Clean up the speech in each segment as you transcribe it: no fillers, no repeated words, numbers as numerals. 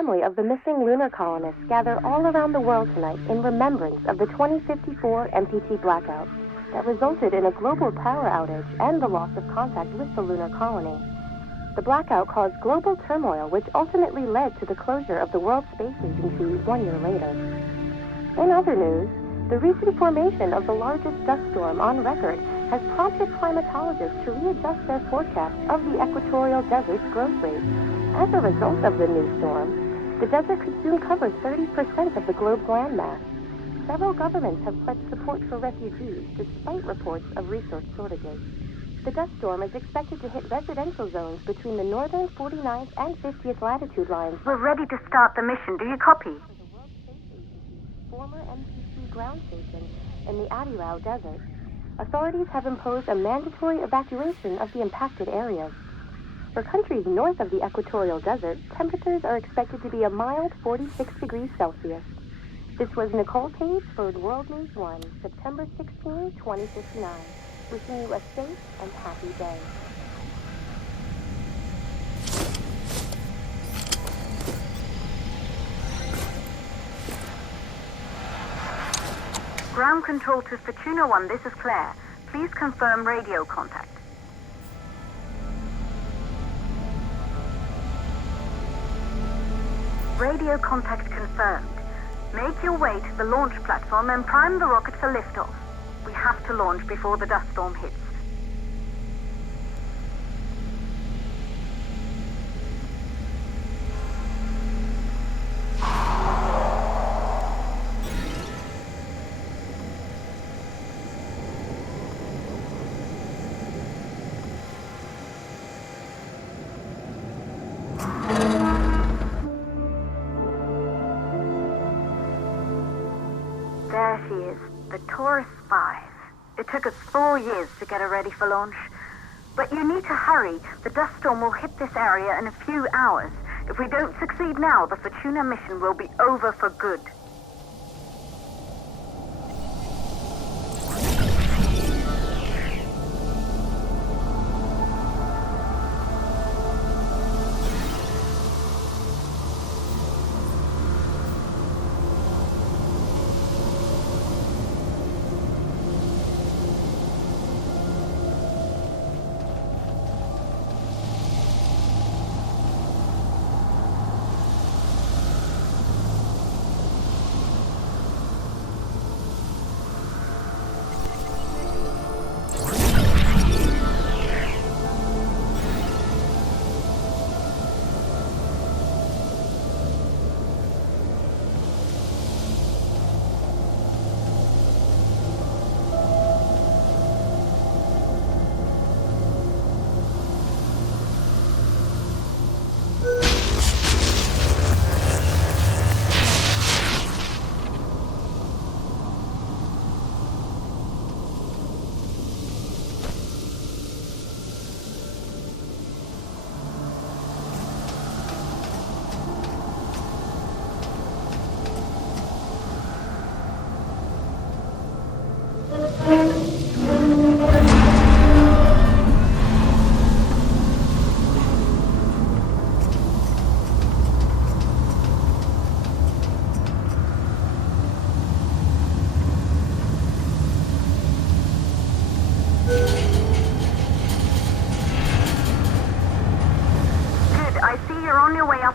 family of the missing lunar colonists gather all around the world tonight in remembrance of the 2054 MPT blackout that resulted in a global power outage and the loss of contact with the lunar colony. The blackout caused global turmoil, which ultimately led to the closure of the World Space Agency 1 year later. In other news, the recent formation of the largest dust storm on record has prompted climatologists to readjust their forecast of the equatorial desert's growth rate. As a result of the new storm, the desert could soon cover 30% of the globe's landmass. Several governments have pledged support for refugees despite reports of resource shortages. The dust storm is expected to hit residential zones between the northern 49th and 50th latitude lines. We're ready to start the mission. Do you copy? For the World Space Agency's former MPT ground station in the Adirau Desert. Authorities have imposed a mandatory evacuation of the impacted areas. For countries north of the equatorial desert, temperatures are expected to be a mild 46 degrees Celsius. This was Nicole Page for World News 1, September 16, 2059. Wishing you a safe and happy day. Ground control to Fortuna 1, this is Claire. Please confirm radio contact. Radio contact confirmed. Make your way to the launch platform and prime the rocket for liftoff. We have to launch before the dust storm hits. There she is, the Taurus 5. It took us 4 years to get her ready for launch. But you need to hurry. The dust storm will hit this area in a few hours. If we don't succeed now, the Fortuna mission will be over for good.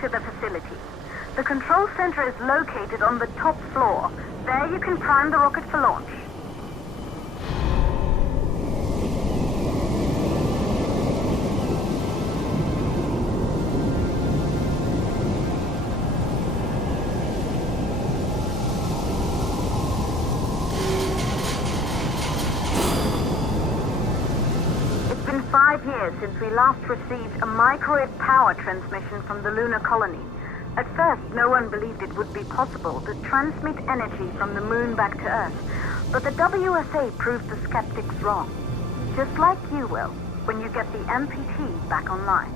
To the facility. The control center is located on the top floor. There you can prime the rocket for launch. It's been 5 years since we last received a microwave power transmission from the lunar colony. At first, no one believed it would be possible to transmit energy from the moon back to Earth, but the WSA proved the skeptics wrong. Just like you will, when you get the MPT back online.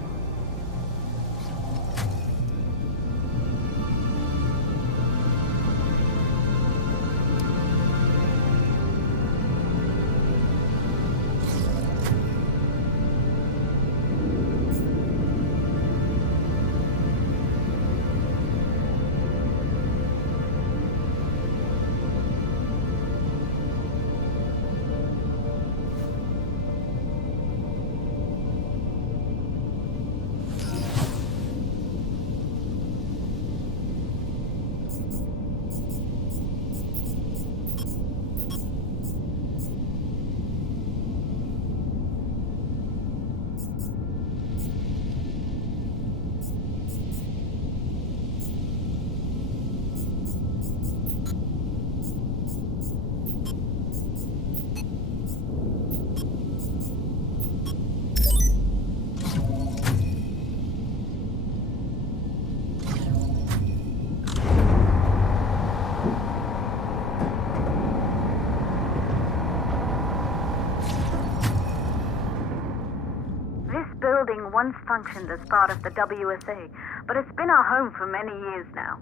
building once functioned as part of the WSA, but it's been our home for many years now.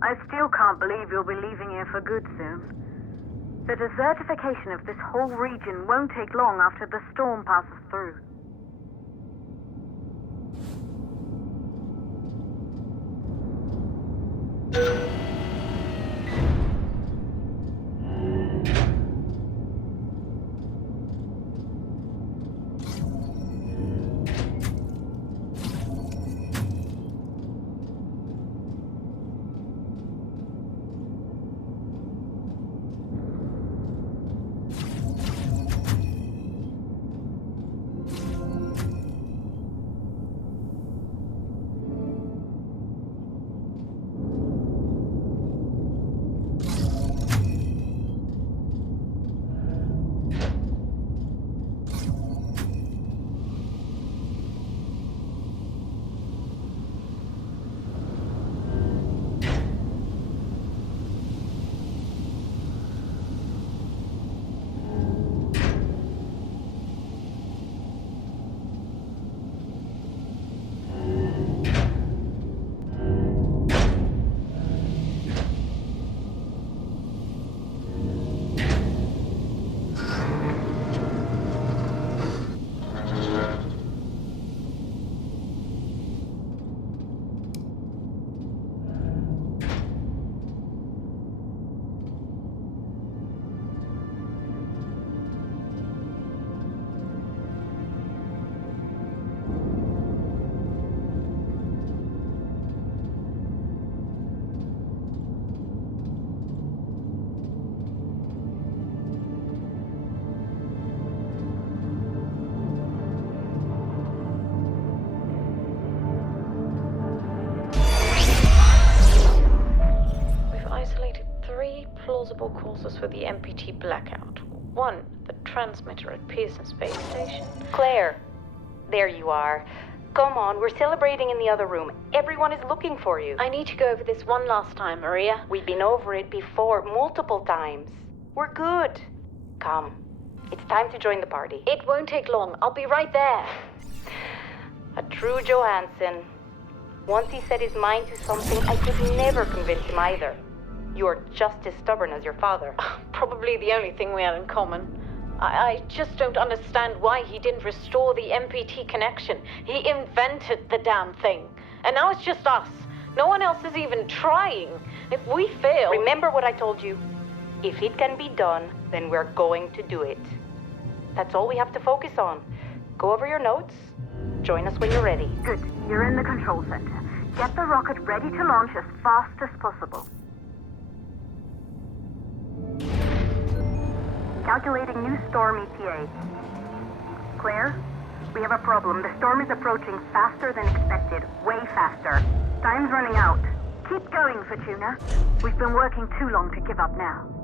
I still can't believe you'll be leaving here for good soon. The desertification of this whole region won't take long after the storm passes through. Plausible causes for the MPT blackout. 1, the transmitter at Pearson Space Station. Claire, there you are. Come on, we're celebrating in the other room. Everyone is looking for you. I need to go over this one last time, Maria. We've been over it before, multiple times. We're good. Come, it's time to join the party. It won't take long. I'll be right there. A true Johansson. Once he set his mind to something, I could never convince him either. You're just as stubborn as your father. Probably the only thing we had in common. I just don't understand why he didn't restore the MPT connection. He invented the damn thing. And now it's just us. No one else is even trying. If we fail... Remember what I told you. If it can be done, then we're going to do it. That's all we have to focus on. Go over your notes. Join us when you're ready. Good. You're in the control center. Get the rocket ready to launch as fast as possible. Calculating new storm ETA. Claire, we have a problem. The storm is approaching faster than expected. Way faster. Time's running out. Keep going, Fortuna. We've been working too long to give up now.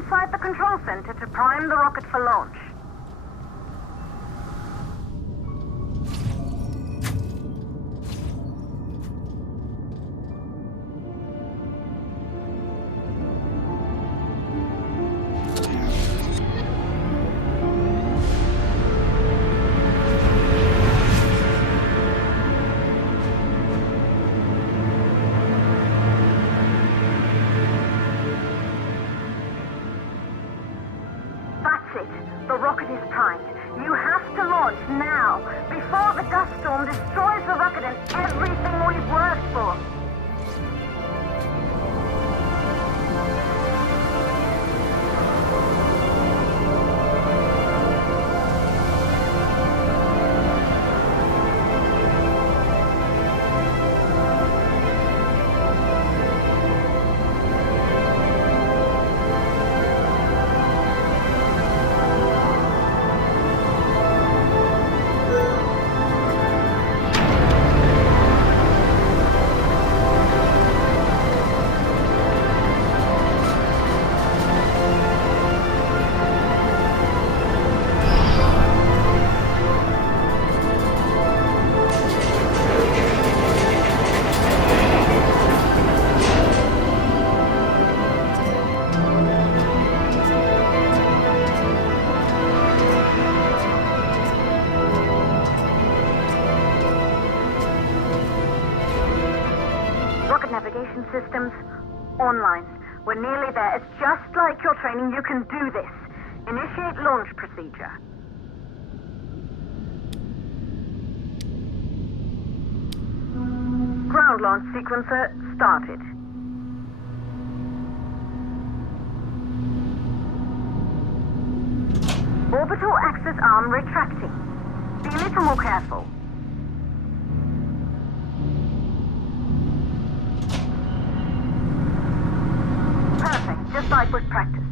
inside the control center to prime the rocket for launch. The rocket is primed. You have to launch now, before the dust storm destroys the rocket and everything we've worked for. Navigation systems online. We're nearly there. It's just like your training. You can do this. Initiate launch procedure. Ground launch sequencer started. Orbital axis arm retracting. Be a little more careful. Perfect, just like we've practiced.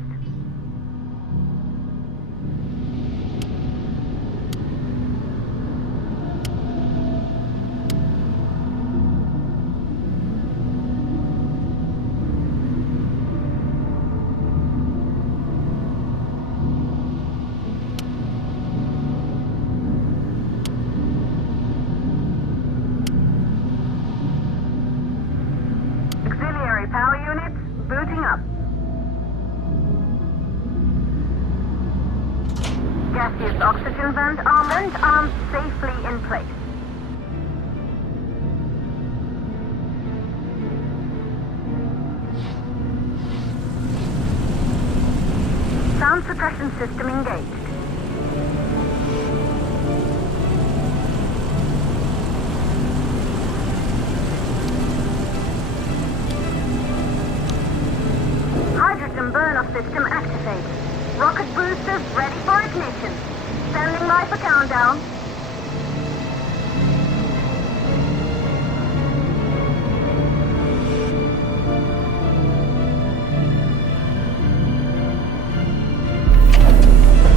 Auxiliary power units booting up. Gaseous oxygen vent arms safely in place. Sound suppression system engaged. Hydrogen burn-off system activated. Rocket boosters ready for ignition. Standing by for countdown.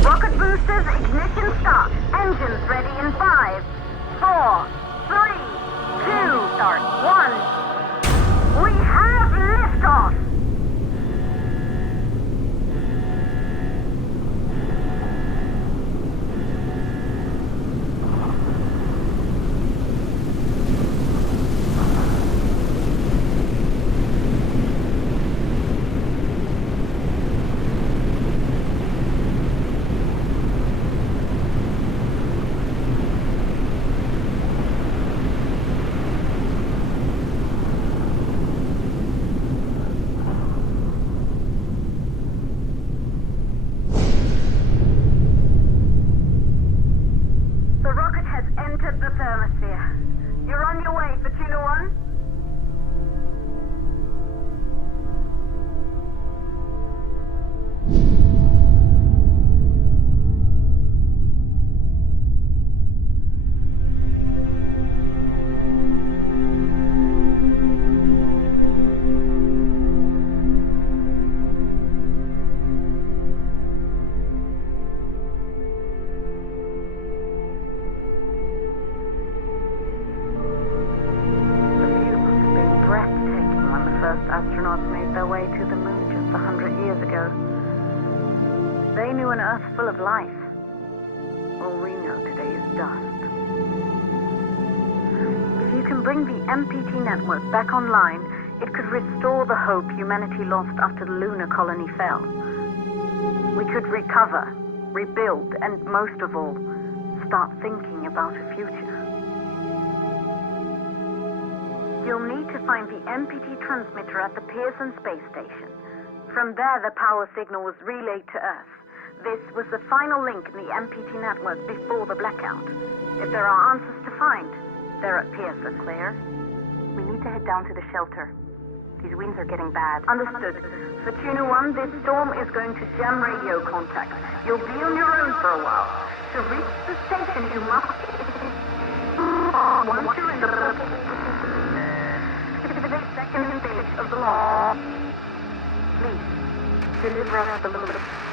Rocket boosters ignition start. Engines ready in 5, 4, 3, 2, start 1. We have liftoff. life. All we know today is dust. If you can bring the MPT network back online, it could restore the hope humanity lost after the lunar colony fell. We could recover, rebuild, and most of all, start thinking about a future. You'll need to find the MPT transmitter at the Pearson space station. From there, the power signal was relayed to Earth. This was the final link in the MPT network before the blackout. If there are answers to find, they're at Pearson. Claire, we need to head down to the shelter. These winds are getting bad. Understood. For Tuna 1, this storm is going to jam radio contact. You'll be on your own for a while. To reach the station, you must... Once you're in the second stage of the launch, please, deliver us the loop.